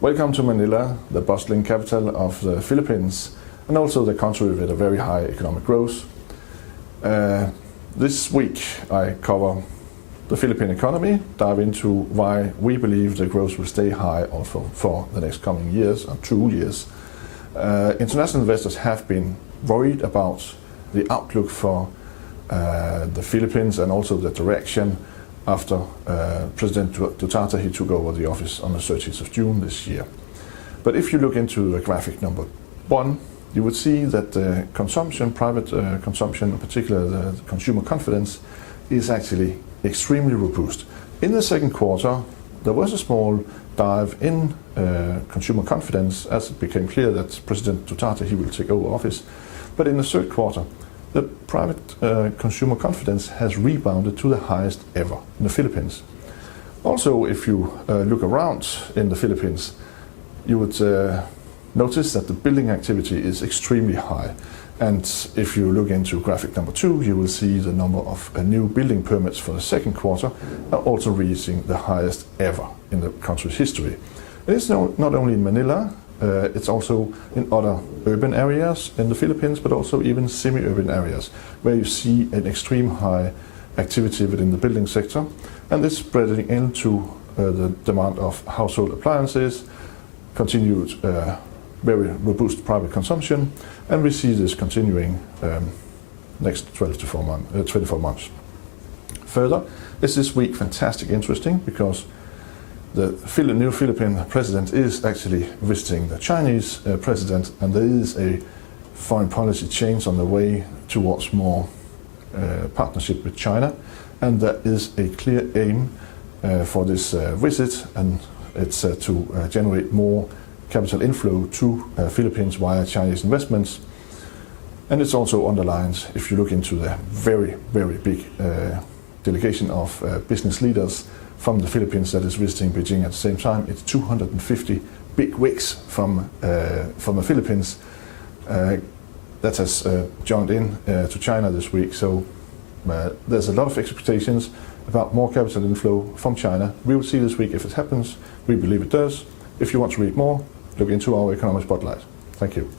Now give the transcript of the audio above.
Welcome to Manila, the bustling capital of the Philippines, and also the country with a very high economic growth. This week I cover the Philippine economy, dive into why we believe the growth will stay high also for the next coming years, or 2 years. International investors have been worried about the outlook for the Philippines and also the direction after President Duterte he took over the office on the 30th of June this year. But if you look into the graphic number 1, you would see that the consumption, private consumption, in particular the consumer confidence, is actually extremely robust. In the second quarter, there was a small dive in consumer confidence as it became clear that President Duterte he will take over office. But in the third quarter, the private consumer confidence has rebounded to the highest ever in the Philippines. Also, if you look around in the Philippines, you would notice that the building activity is extremely high. And if you look into graphic number 2, you will see the number of new building permits for the second quarter are also reaching the highest ever in the country's history. It's not only in Manila, it's also in other urban areas in the Philippines, but also even semi-urban areas, where you see an extreme high activity within the building sector, and this spreading into the demand of household appliances, continued very robust private consumption, and we see this continuing next 24 months. Further, is this week fantastic interesting because the new Philippine president is actually visiting the Chinese president, and there is a foreign policy change on the way towards more partnership with China, and there is a clear aim for this visit, and it's to generate more capital inflow to Philippines via Chinese investments. And it's also underlined, if you look into the very, very big delegation of business leaders from the Philippines that is visiting Beijing at the same time. It's 250 big wigs from the Philippines that has joined in to China this week. So there's a lot of expectations about more capital inflow from China. We will see this week if it happens. We believe it does. If you want to read more, look into our economic spotlight. Thank you.